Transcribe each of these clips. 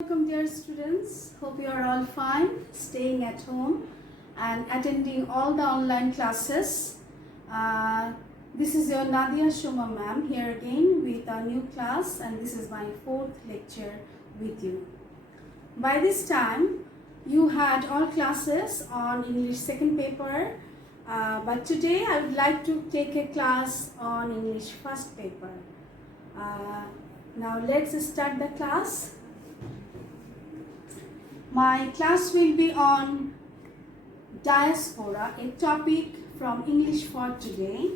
Welcome, dear students. Hope you are all fine, staying at home and attending all the online classes. This is your Nadia Shoma ma'am here again with a new class, and this is my fourth lecture with you. By this time, you had all classes on English second paper, but today I would like to take a class on English first paper. Now let's start the class. My class will be on diaspora, a topic from English for today.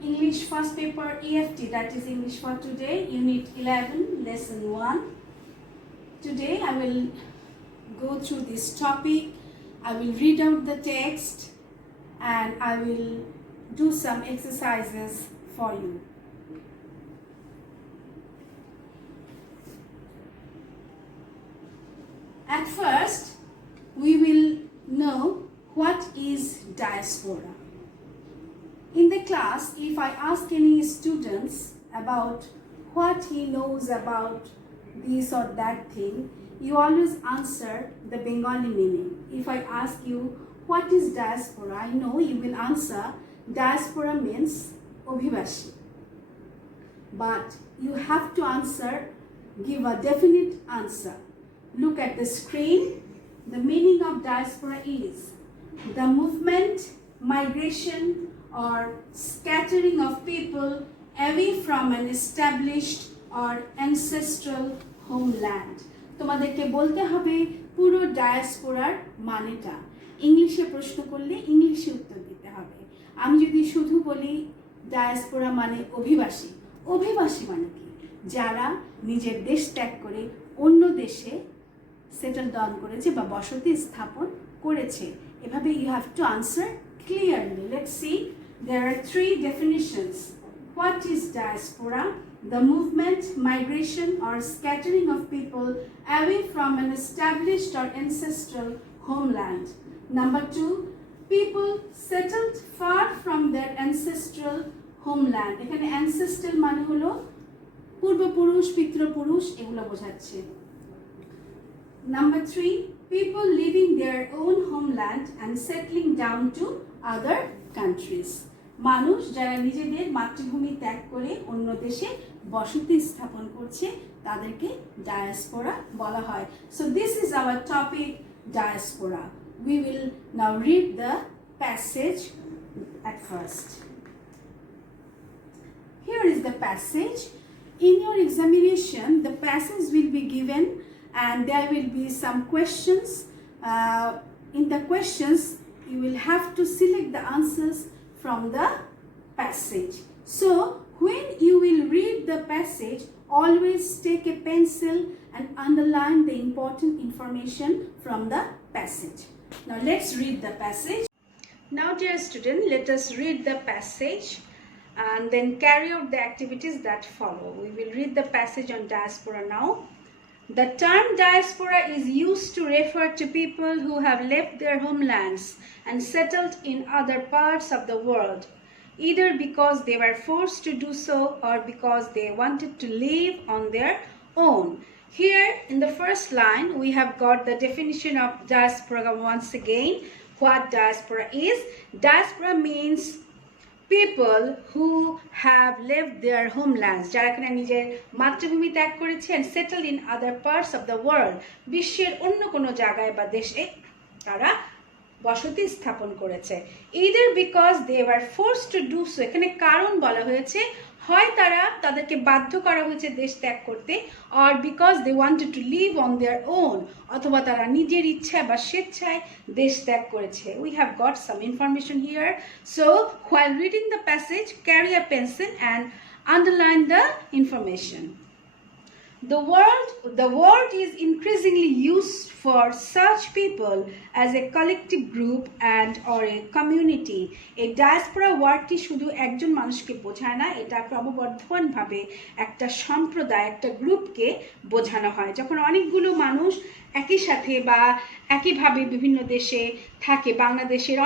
English first paper EFT, that is English for today, Unit 11, Lesson 1. Today I will go through this topic, I will read out the text and I will do some exercises for you. At first, we will know what is diaspora. In the class, if I ask any students about what he knows about this or that thing, you always answer the Bengali meaning. If I ask you what is diaspora, I know you will answer diaspora means Obhibashi. But you have to answer, give a definite answer. Look at the screen. The meaning of diaspora is the movement, migration, or scattering of people away from an established or ancestral homeland. তোমাদেরকে বলতে হবে পুরো ডায়াসপোরার মানেটা। ইংলিশে প্রশ্ন করলে ইংলিশে উত্তর দিতে হবে। আমি যদি শুধু বলি ডায়াসপোরা মানে অভিবাসী, অভিবাসী মানে কি? যারা নিজের দেশ ত্যাগ করে অন্য দেশে সেটেল ডাউন করেছে বা বসতি স্থাপন করেছে। এভাবে you have to answer clearly. Let's see. There are three definitions. What is diaspora? The movement, migration, or scattering of people away from an established or ancestral homeland. Number two, people settled far from their ancestral homeland. এখানে ancestral মানে হলো পূর্বপুরুষ, পিতৃপুরুষ এগুলো বোঝাচ্ছে। Number three, people leaving their own homeland and settling down to other countries. মানুষ যারা নিজেদের মাতৃভূমি ত্যাগ করে অন্য দেশে বসতি স্থাপন করছে তাদেরকে ডায়াসপোরা বলা হয়। So this is our topic, diaspora. We will now read the passage at first. Here is the passage. In your examination, the passage will be given and there will be some questions. In the questions, you will have to select the answers from the passage. So, when you will read the passage, always take a pencil and underline the important information from the passage. Now, let's read the passage. Now, dear student, let us read the passage and then carry out the activities that follow. We will read the passage on diaspora now. The term diaspora is used to refer to people who have left their homelands and settled in other parts of the world, either because they were forced to do so or because they wanted to live on their own. Here in the first line, we have got the definition of diaspora once again. What diaspora is? Diaspora means people who have left their homelands, যারা কিনা নিজের মাতৃভূমি ত্যাগ করেছে and settled in other parts of the world, বিশ্বের অন্য কোনো জায়গায় বা দেশে তারা বসতি স্থাপন করেছে। either because they were forced to do so, এখানে কারণ বলা হয়েছে, হয় তারা তাদেরকে বাধ্য করা হয়েছে দেশ ত্যাগ করতে, or because they wanted to live on their own, অথবা তারা নিজের ইচ্ছা বা স্বেচ্ছায় দেশ ত্যাগ করেছে। We have got some information here. So while reading the passage, carry a pencil and underline the information. The word is increasingly used for such people as a collective group and or a community. A diaspora ওয়ার্ডটি শুধু একজন মানুষকে বোঝায় না, এটা ক্রমবর্ধমানভাবে একটা সম্প্রদায়, একটা গ্রুপকে বোঝানো হয়। যখন অনেকগুলো মানুষ একই সাথে বা একইভাবে বিভিন্ন দেশে থাকে, বাংলাদেশের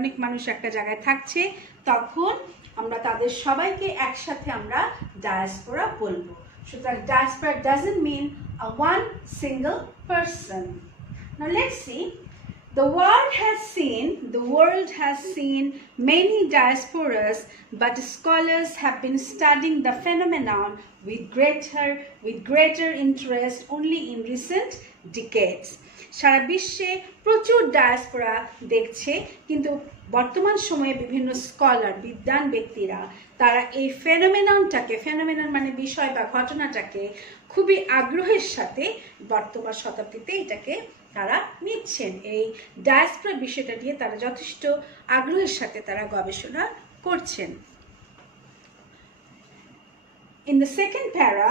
অনেক মানুষ একটা জায়গায় থাকছে, তখন আমরা তাদের সবাইকে একসাথে আমরা ডায়াসপোরা বলবো। সুতরাং diaspora doesn't mean a one single person. Now let's see. The world has seen many diasporas, but scholars have been studying the phenomenon with greater interest only in recent decades. সারা বিশ্বে প্রচুর ডায়াসপোরা দেখছে, কিন্তু বর্তমান সময়ে বিভিন্ন স্কলার, বিদ্বান ব্যক্তিরা তারা এই ফেনোমেনন মানে বিষয় বা ঘটনাটাকে খুবই আগ্রহের সাথে বর্তমান শতাব্দীতে এটাকে তারা নিচ্ছেন। এই ডায়াসপোরা বিষয়টা নিয়ে তারা যথেষ্ট আগ্রহের সাথে তারা গবেষণা করছেন। In the second para,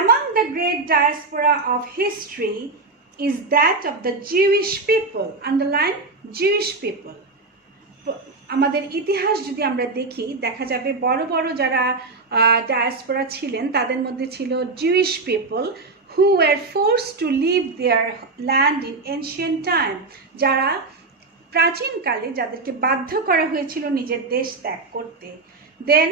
among the great diaspora of history is that of the Jewish people. Underline Jewish people. আমাদের ইতিহাস যদি আমরা দেখি, দেখা যাবে বড় বড় যারা ডায়াসপোরা ছিলেন তাদের মধ্যে ছিল Jewish people who were forced to leave their land in ancient time. যারা প্রাচীনকালে যাদেরকে বাধ্য করা হয়েছিল নিজের দেশ ত্যাগ করতে। Then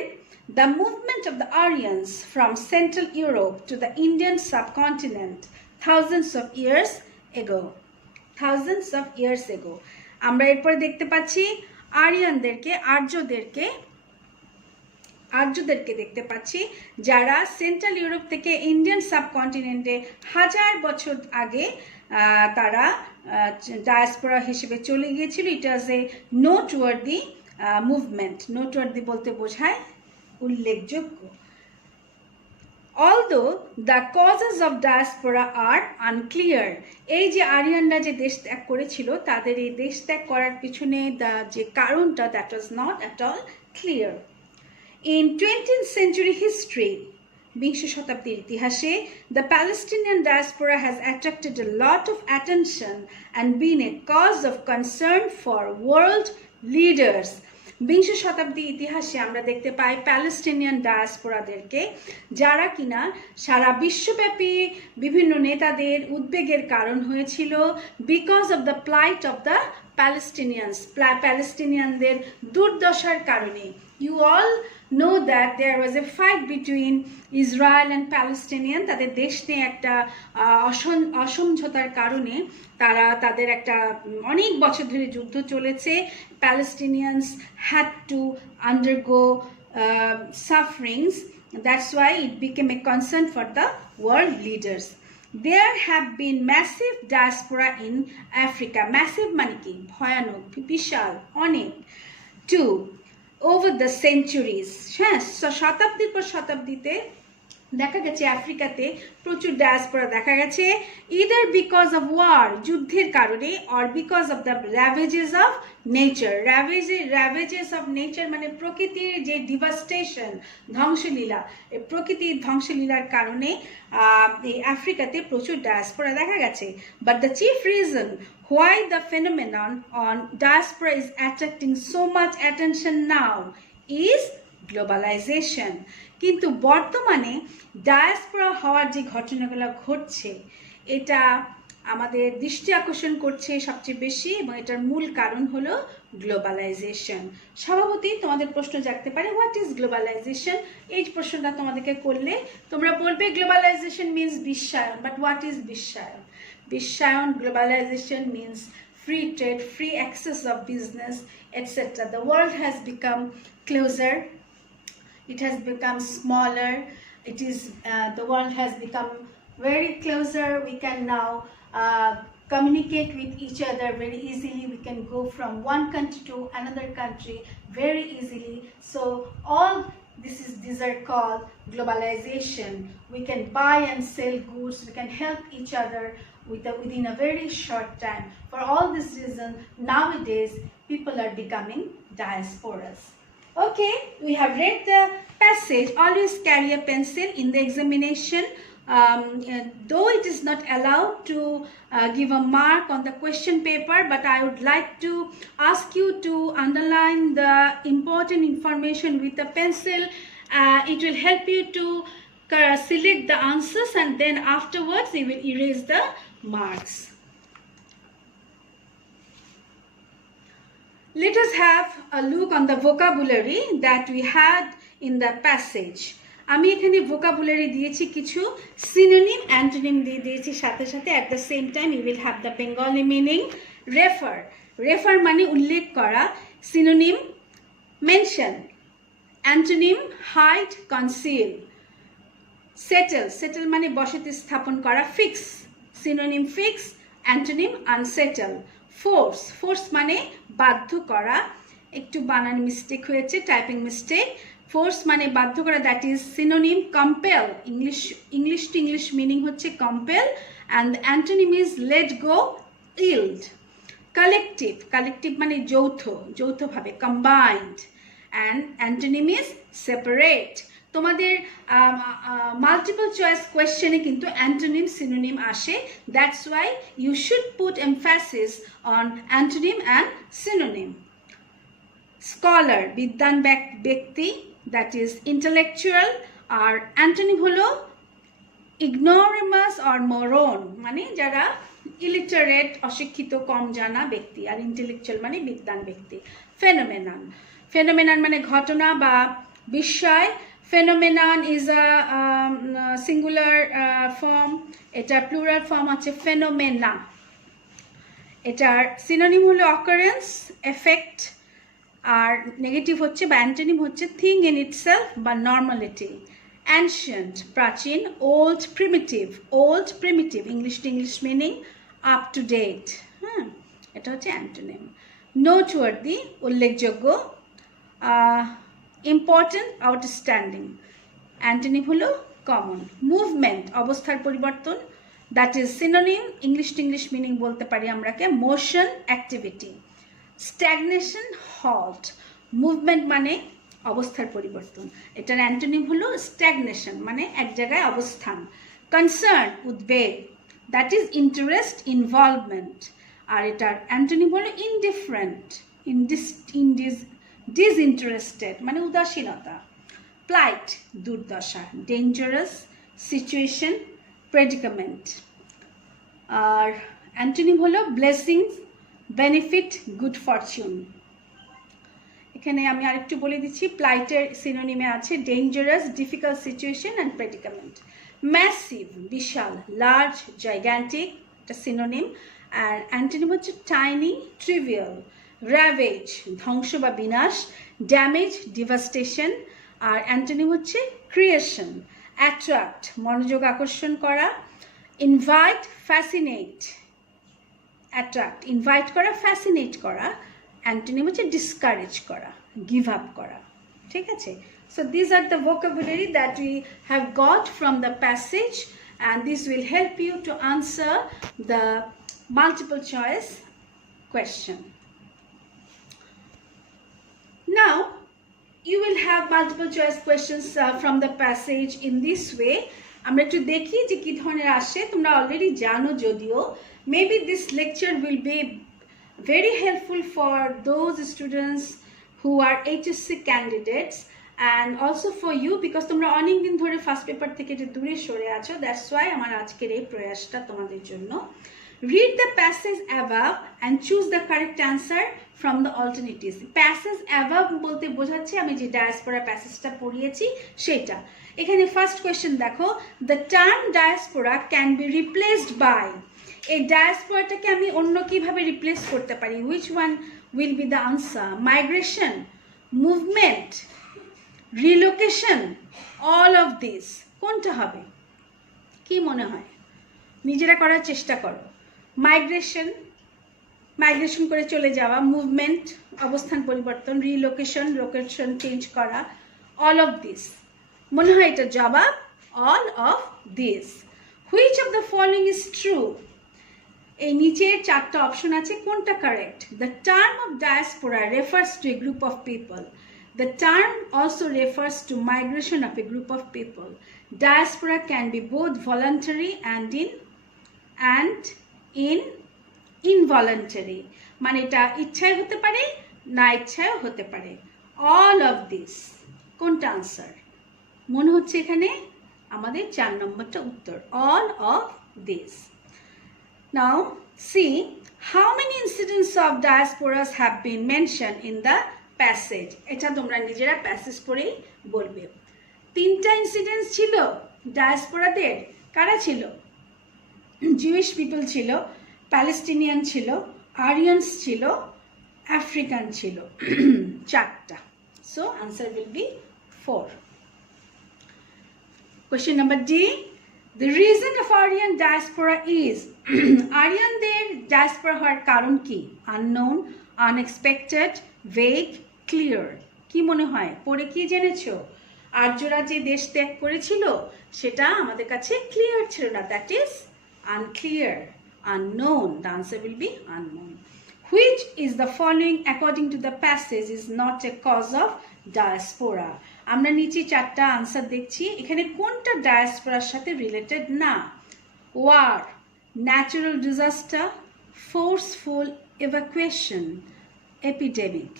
the movement of the Aryans from Central Europe to the Indian subcontinent thousands of years ago. আমরা এরপরে দেখতে পাচ্ছি আর্যদেরকে দেখতে পাচ্ছি যারা সেন্ট্রাল ইউরোপ থেকে ইন্ডিয়ান সাবকন্টিনেন্টে 1000 বছর আগে তারা ডায়াসপোরা হিসেবে চলে গিয়েছিল। ইট ওয়াজ এ নোটওয়ার্দি মুভমেন্ট। নোটওয়ার্দি বলতে বোঝায় উল্লেখযোগ্য। Although the causes of diaspora are unclear, এই যে আরিয়ানরা যে দেশ ত্যাগ করেছিল তাদের এই দেশ ত্যাগ করার পিছনে যে কারণটা, that was not at all clear. In 20th century history, বিংশ শতাব্দীর ইতিহাসে, the Palestinian diaspora has attracted a lot of attention and been a cause of concern for world leaders. বিংশ শতাব্দীর ইতিহাসে আমরা দেখতে পাই প্যালেস্টিনিয়ান ডায়াসপোরাদেরকে, যারা কিনা সারা বিশ্বব্যাপী বিভিন্ন নেতাদের উদ্বেগের কারণ হয়েছিল, because of the plight of the প্যালেস্টিনিয়ানদের দুর্দশার কারণে। You all know that there was a fight between Israel and Palestinian. তাদের দেশ নিয়ে একটা অসমঝোতার কারণে তাদের একটা অনেক বছর ধরে যুদ্ধ চলেছে। Palestinians had to undergo sufferings. That's why it became a concern for the world leaders. There have been massive diaspora in Africa. Massive মানে কি? ভয়ানক, বিশাল, অনেক। Two, over the centuries. হ্যাঁ, শতাব্দীর পর শতাব্দীতে দেখা গেছে আফ্রিকাতে প্রচুর ডায়াসপোরা দেখা গেছে, either because of war, যুদ্ধের কারণে, or because of the ravages of nature. Ravages of nature মানে প্রকৃতির যে devastation, ধ্বংসলীলা, এই প্রকৃতির ধ্বংসলীলার কারণে এই আফ্রিকাতে প্রচুর ডায়াসপোরা দেখা গেছে। But the chief reason why the phenomenon on diaspora is attracting so much attention now is globalisation. কিন্তু বর্তমানে ডায়াসপোরা হওয়ার যে ঘটনাগুলো ঘটছে, এটা আমাদের দৃষ্টি আকর্ষণ করছে সবচেয়ে বেশি, এবং এটার মূল কারণ হলো গ্লোবালাইজেশন। স্বভাবতই তোমাদের প্রশ্ন জাগতে পারে, হোয়াট ইজ গ্লোবালাইজেশন? এই প্রশ্নটা তোমাদেরকে করলে তোমরা বলবে গ্লোবালাইজেশন মিনস বিশ্বায়ন। বাট হোয়াট ইজ বিশ্বায়ন? বিশ্বায়ন, globalisation means free trade, free access of business, etc. The world has become closer, it has become smaller, the world has become very closer. We can now communicate with each other very easily. We can go from one country to another country very easily. So all these are called globalization. We can buy and sell goods, we can help each other within a very short time. For all this reason, nowadays people are becoming diasporas. Okay, we have read the passage. Always carry a pencil in the examination. Though it is not allowed to give a mark on the question paper, but I would like to ask you to underline the important information with a pencil. It will help you to select the answers, and then afterwards you will erase the marks. Let us have a look on the vocabulary that we had in the passage. আমি এখানে vocabulary দিয়েছি কিছু synonym antonym দিয়ে দিয়েছি সাথে সাথে at the same time you will have the Bengali meaning. refer মানে উল্লেখ করা, synonym mention, antonym hide conceal, settle মানে বসতি স্থাপন করা, fix synonym fix, antonym unsettle, force মানে বাধ্য করা, একটু বানান মিস্টেক হয়েছে, টাইপিং মিস্টেক, ফোর্স মানে বাধ্য করা, that is synonym compel, English to English meaning হচ্ছে compel, and the antonym is let go, yield. collective মানে যৌথভাবে, combined, and antonym is separate. তোমাদের মাল্টিপল চয়েস কোয়েশ্চেনে কিন্তু অ্যান্টোনিম সিনোনিম আসে, that's why you should put emphasis on antonym and synonym. Scholar বিদ্বান ব্যক্তি, that is intellectual, আর antonym হলো ইগনোরেমাস অর মরন মানে যারা ইলিটারেট, অশিক্ষিত, কম জানা ব্যক্তি, আর ইন্টেলেকচুয়াল মানে বিদ্বান ব্যক্তি. ফেনোমেনন মানে ঘটনা বা বিস্ময়. Phenomenon is a singular form, এটা plural form হচ্ছে phenomena. এটার synonym হলো occurrence, effect, আর নেগেটিভ হচ্ছে বা অ্যান্টোনিম হচ্ছে thing in itself বা normality. Ancient প্রাচীন, old primitive English to English meaning up to date. এটা হচ্ছে অ্যান্টোনিম. Noteworthy উল্লেখযোগ্য, important outstanding, অ্যান্টোনিম হলো কমন. মুভমেন্ট অবস্থার পরিবর্তন, that is synonym English to English meaning বলতে পারি আমরাকে motion, activity. Stagnation halt, movement মানে অবস্থার পরিবর্তন, এটার অ্যান্টোনিম হলো স্ট্যাগনেশন মানে এক জায়গায় অবস্থান. কনসার্ন উদ্বেগ, দ্যাট ইজ ইন্টারেস্ট, ইনভলভমেন্ট, আর এটার অ্যান্টোনিম হলো ইনডিফারেন্ট, ডিসইন্টারেস্টেড মানে উদাসীনতা. প্লাইট দুর্দশা, ডেঞ্জারাস, সিচুয়েশন, প্রেডিকামেন্ট, আর অ্যান্টোনিম হলো ব্লেসিংস, বেনিফিট, গুড ফরচুন. এখানে আমি আরেকটু বলে দিচ্ছি, প্লাইটের সিনোনিমে আছে dangerous, difficult situation and predicament. Massive বিশাল, লার্জ, জাইগ্যান্টিক, এটা সিনোনিম, আর অ্যান্টোনিম হচ্ছে টাইনি, ট্রিভিয়াল. র্যাভেজ ধ্বংস বা বিনাশ, ড্যামেজ, ডিভাস্টেশন, আর অ্যান্টোনিম হচ্ছে ক্রিয়েশন. অ্যাট্রাক্ট মনোযোগ আকর্ষণ করা. ইনভাইট, ফ্যাসিনেট, অ্যাট্রাক্ট ইনভাইট করা, ফ্যাসিনেট করা, অ্যান্টোনিম হচ্ছে ডিসকারেজ করা, গিভ আপ করা. ঠিক আছে? So this are the vocabulary that we have got from the passage, and this will help you to answer the multiple choice question. Now you will have multiple choice questions from the passage in this way. আমরা একটু দেখি যে কি ধরনের আসে, তোমরা অলরেডি জানো যদিও. Maybe this lecture will be very helpful for those students who are HSC candidates and also for you because তোমরা অনেক দিন ধরে ফার্স্ট পেপার থেকে যে দূরে সরে আছো, that's why আমার আজকের এই প্রয়াসটা তোমাদের জন্য. Read the passage above and choose the correct answer from the alternatives. Passage above বলতে বোঝাচ্ছে আমি যে ডায়াসপোরা প্যাসেজটা পড়িয়েছি সেটা. এখানে ফার্স্ট কোয়েশ্চেন দেখো, the term diaspora can be replaced by. এই ডায়াসপোরাটাকে আমি অন্য কিভাবে রিপ্লেস করতে পারি? which one will be the answer? Migration, movement, relocation, all of this কোনটা হবে? কি মনে হয়? নিজেরা করার চেষ্টা করো. মাইগ্রেশন করে চলে যাওয়া, মুভমেন্ট অবস্থান পরিবর্তন, রিলোকেশন লোকেশন চেঞ্জ করা, অল অফ দিস মনে হয় এটা জবাব, all of this. Which of the following is true? এই নিচের চারটা অপশন আছে, কোনটা correct? The term of diaspora refers to A group of people. The term also refers to migration of a group of people. Diaspora can be both voluntary and involuntary. মানে এটা ইচ্ছায় হতে পারে না ইচ্ছায় হতে পারে. All of this কোনটা আনসার? মনে হচ্ছে এখানে আমাদের 4 নম্বরটা উত্তর, all of this. Now see how many incidents of diasporas have been mentioned in the passage. এটা তোমরা নিজেরা প্যাসেজ পড়েই বলবে। 3টা ইনসিডেন্টস ছিল ডায়াসপোরাদের। কারা ছিল? জিউইশ পিপল ছিল, প্যালেস্টিনিয়ান ছিল, আরিয়ানস ছিল, আফ্রিকান ছিল। 4টা। So answer will be 4. Question number D. The reason of Aryan diaspora is আরিয়ানদের ডায়াসপোরা হওয়ার কারণ কি? Unknown, unexpected, vague, clear. কি মনে হয়? পড়ে কি জেনেছো? আর্যরা যে দেশ ত্যাগ করেছিল সেটা আমাদের কাছে ক্লিয়ার ছিল না। That is unclear, unknown. The answer will be unknown. Which is the following according to the passage is not a cause of diaspora? আমরা নিচে 4টা আনসার দেখছি, এখানে কোনটা ডায়াসপোরার সাথে রিলেটেড না? War, natural disaster, forceful evacuation, epidemic.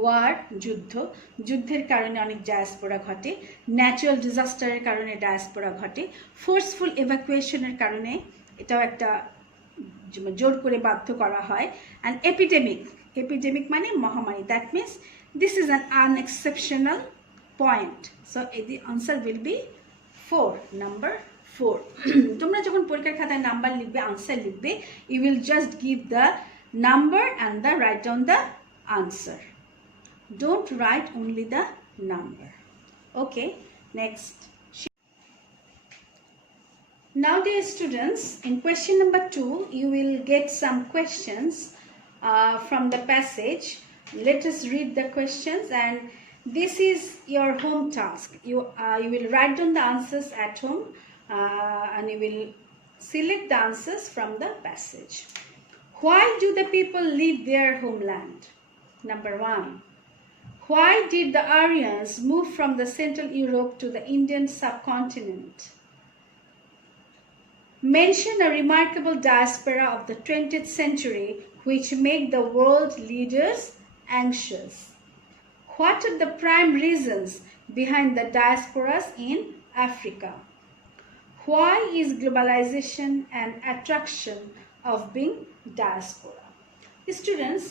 War যুদ্ধ, যুদ্ধের কারণে অনেক ডায়াসপোরা ঘটে, ন্যাচারাল ডিজাস্টারের কারণে ডায়াসপোরা ঘটে, ফোর্সফুল এভাকুয়েশনের কারণে এটাও একটা জোর করে বাধ্য করা হয়, অ্যান্ড এপিডেমিক, এপিডেমিক মানে মহামারী। That means this is an unexceptional point. So the answer will be 4, number 4. তোমরা যখন পরীক্ষার খাতায় নাম্বার লিখবে, আনসার লিখবে, you will just give the number and the write down the answer. Don't write only the number. Okay, next. Now dear students, in question number 2 you will get some questions from the passage. Let us read the questions, and this is your home task. You will write down the answers at home, and you will select the answers from the passage. Why do the people leave their homeland? Number 1. Why did the Aryans move from the Central Europe to the Indian subcontinent? Mention a remarkable diaspora of the 20th century which make the world leaders anxious. What are the prime reasons behind the diasporas in Africa? Why is globalization an attraction of being diaspora? Students,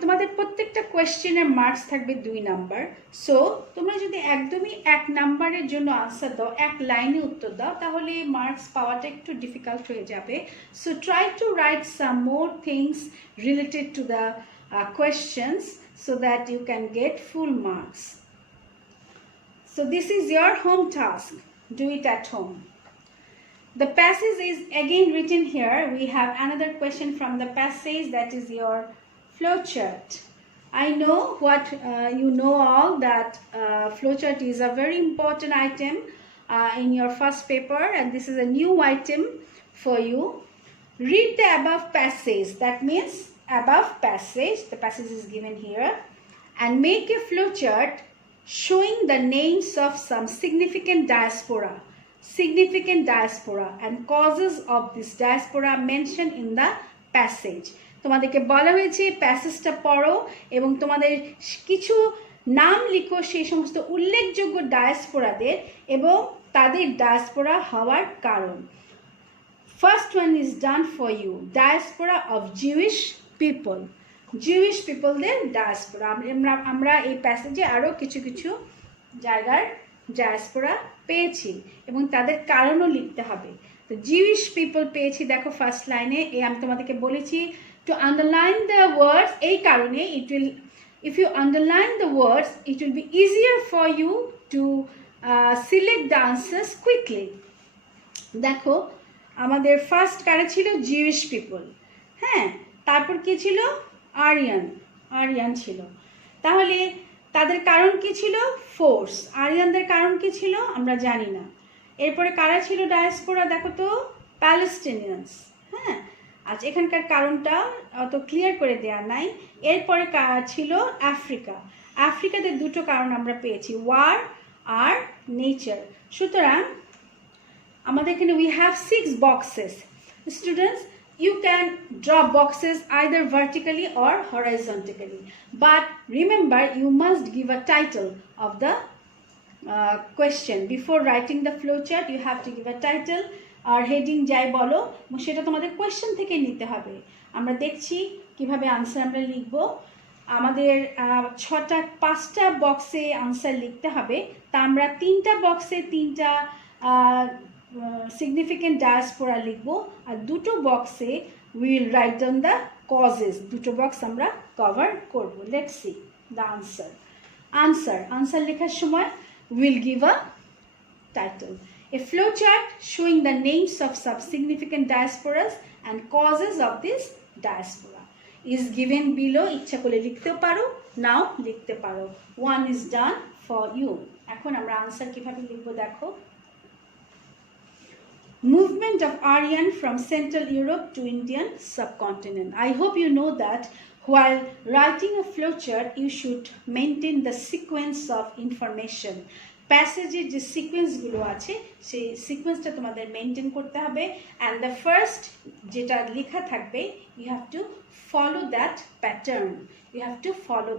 তোমাদের প্রত্যেকটা কোয়েশ্চেনের মার্কস থাকবে 2 number. So তোমরা যদি একদমই 1 নাম্বারের জন্য আনসার দাও, 1 লাইনে উত্তর দাও, তাহলে মার্কস পাওয়াটা একটু ডিফিকাল্ট হয়ে যাবে। So try to write some more things related to the questions so that you can get full marks. So this is your home task. Do it at home. The passage is again written here. We have another question from the passage, that is your flowchart. I know what you know all that flowchart is a very important item in your first paper, and this is a new item for you. Read the above passage, that means above passage, the passage is given here, and make a flowchart showing the names of some significant diaspora and causes of this diaspora mentioned in the passage. তোমাদেরকে বলা হয়েছে প্যাসেজটা পড়ো এবং তোমাদের কিছু নাম লিখো সেই সমস্ত উল্লেখযোগ্য ডায়াসপোরাদের এবং তাদের ডায়াসপোরা হওয়ার কারণ। First one is done for you. Diaspora of Jewish people. Jewish peopleদের ডায়াসপোরা। আমরা এই প্যাসেজে আরও কিছু কিছু জায়গার ডায়াসপোরা পেয়েছি এবং তাদের কারণও লিখতে হবে। তো জিউইশ পিপল পেয়েছি, দেখো ফার্স্ট লাইনে। আমি তোমাদেরকে বলেছি to underline the words, এই কারণে it will, if you underline the words it will be easier for you to select the answers quickly. দেখো আমাদের ফার্স্ট কারা ছিল? Jewish people. হ্যাঁ, তারপর কি ছিল? আরিয়ান ছিল। তাহলে তাদের কারণ কি ছিল? ফোর্স। আরিয়ানদের কারণ কি ছিল? আমরা জানি না। এরপরে কারা ছিল ডায়াসপোরা? দেখো তো, প্যালেস্টিনিয়ানস। হ্যাঁ, আচ্ছা, এখানকার কারণটা অত ক্লিয়ার করে দেওয়া নাই। এরপরে ছিল আফ্রিকাতে 2টো কারণ আমরা পেয়েছি, ওয়ার আর নেচার। সুতরাং আমাদের এখানে we have 6 boxes. Students, you can draw boxes either vertically or horizontally, but remember you must give a title of the question before writing the flowchart. You have to give a title আর হেডিং যাই বলো সেটা তোমাদের কোয়েশ্চেন থেকে নিতে হবে। আমরা দেখছি কিভাবে আনসার আমরা লিখব। আমাদের 5টা বক্সে আনসার লিখতে হবে। তা আমরা 3টা বক্সে 3টা সিগনিফিকেন্ট ডায়াসপোরা লিখব, আর 2টো বক্সে will write down the causes. 2টো বক্স আমরা কভার করব। লেটস সি দ্য আনসার লেখার সময় will give a title. A flowchart showing the names of some significant diasporas and causes of this diaspora is given below. ইচ্ছা করলে লিখতেও পারো, নাও লিখতে পারো। 1 is done for you. এখন আমরা আনসার কিভাবে লিখবো দেখো। Movement of Aryan from Central Europe to Indian subcontinent. I hope you know that while writing a flowchart, you should maintain the sequence of information. প্যাসেজের যে সিকোয়েন্সগুলো আছে সেই সিকোয়েন্সটা তোমাদের মেনটেন করতে হবে। অ্যান্ড দ্য ফার্স্ট যেটা লেখা থাকবে you have to follow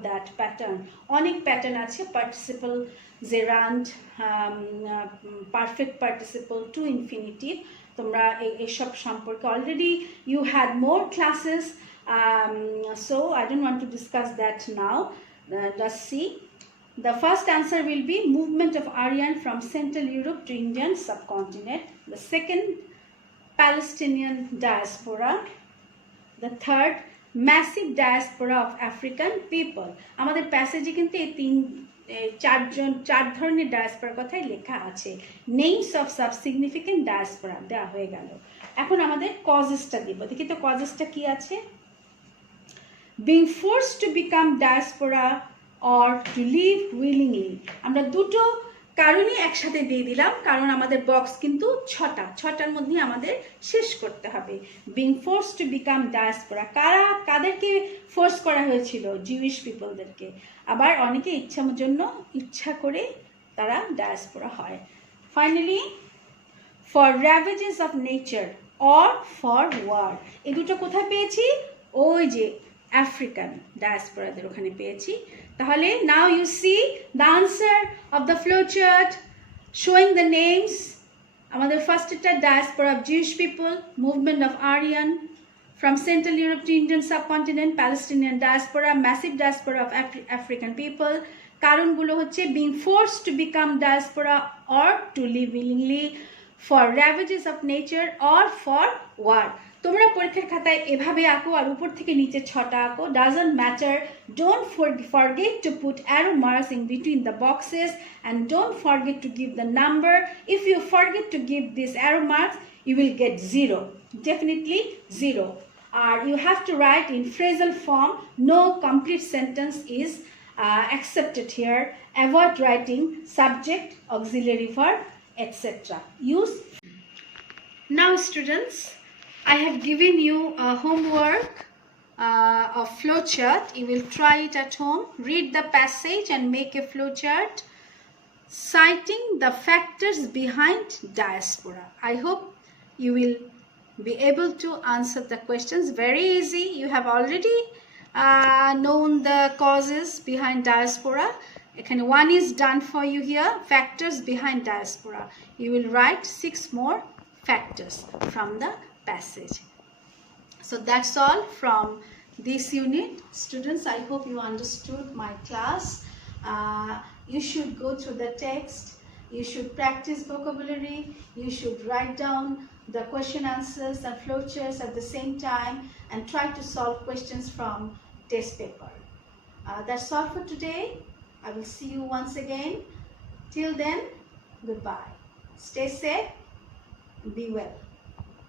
that pattern. অনেক প্যাটার্ন আছে, participle, gerund, perfect participle, to infinitive. তোমরা এসব সম্পর্কে already you had more classes, so I don't want to discuss that now. Let's see. The first answer will be movement of Aryan from Central Europe to Indian subcontinent. The second, Palestinian diaspora. The third, massive diaspora of African people. আমাদের প্যাসেজে কিন্তু এই চার ধরনের ডায়াসপোরার কথাই লেখা আছে। Names of sub significant diaspora দেওয়া হয়ে গেল। এখন আমাদের কজেসটা দিব। দেখি তো কজেসটা কি আছে। Being forced to become diaspora or to live willingly. আমরা 2টো কারণই একসাথে দিয়ে দিলাম, কারণ আমাদের বক্স কিন্তু 6টার মধ্যে আমাদের শেষ করতে হবে। Being force to become diaspora, কাদেরকে ফোর্স করা হয়েছিল? জিউইশ পিপলদেরকে। আবার অনেকে ইচ্ছা করে তারা ডায়াসপোরা হয়। Finally, for ravages of nature or for war. এই দুটো কোথায় পেয়েছি? ওই যে আফ্রিকান ডায়াসপোরাদের ওখানে পেয়েছি। তাহলে now you see the answer of the flowchart showing the names. আমাদের ফার্স্ট এটা diaspora of Jewish people, movement of Aryan from Central Europe to Indian subcontinent, Palestinian diaspora, massive diaspora of African people. কারণগুলো হচ্ছে being forced to become diaspora or to live willingly, for ravages of nature or for war. তোমরা পরীক্ষার খাতায় এভাবে আঁকো আর উপর থেকে নিচে 6টা আঁকো, doesn't matter. Don't forget to put arrow marks in between the boxes, and don't forget to give the number. If you forget to give these arrow marks, you will get 0, definitely 0. You have to write in phrasal form. No complete sentence is accepted here. Avoid writing subject, auxiliary verb, etc. Use. Now students, I have given you a homework of flowchart. You will try it at home. Read the passage and make a flowchart citing the factors behind diaspora. I hope you will be able to answer the questions. Very easy. You have already known the causes behind diaspora. And 1 is done for you here. Factors behind diaspora. You will write 6 more factors from the passage. So that's all from this unit. Students, I hope you understood my class. You should go through the text. You should practice vocabulary. You should write down the question answers and flowcharts at the same time, and try to solve questions from test paper. That's all for today. I will see you once again. Till then, goodbye. Stay safe. Be well.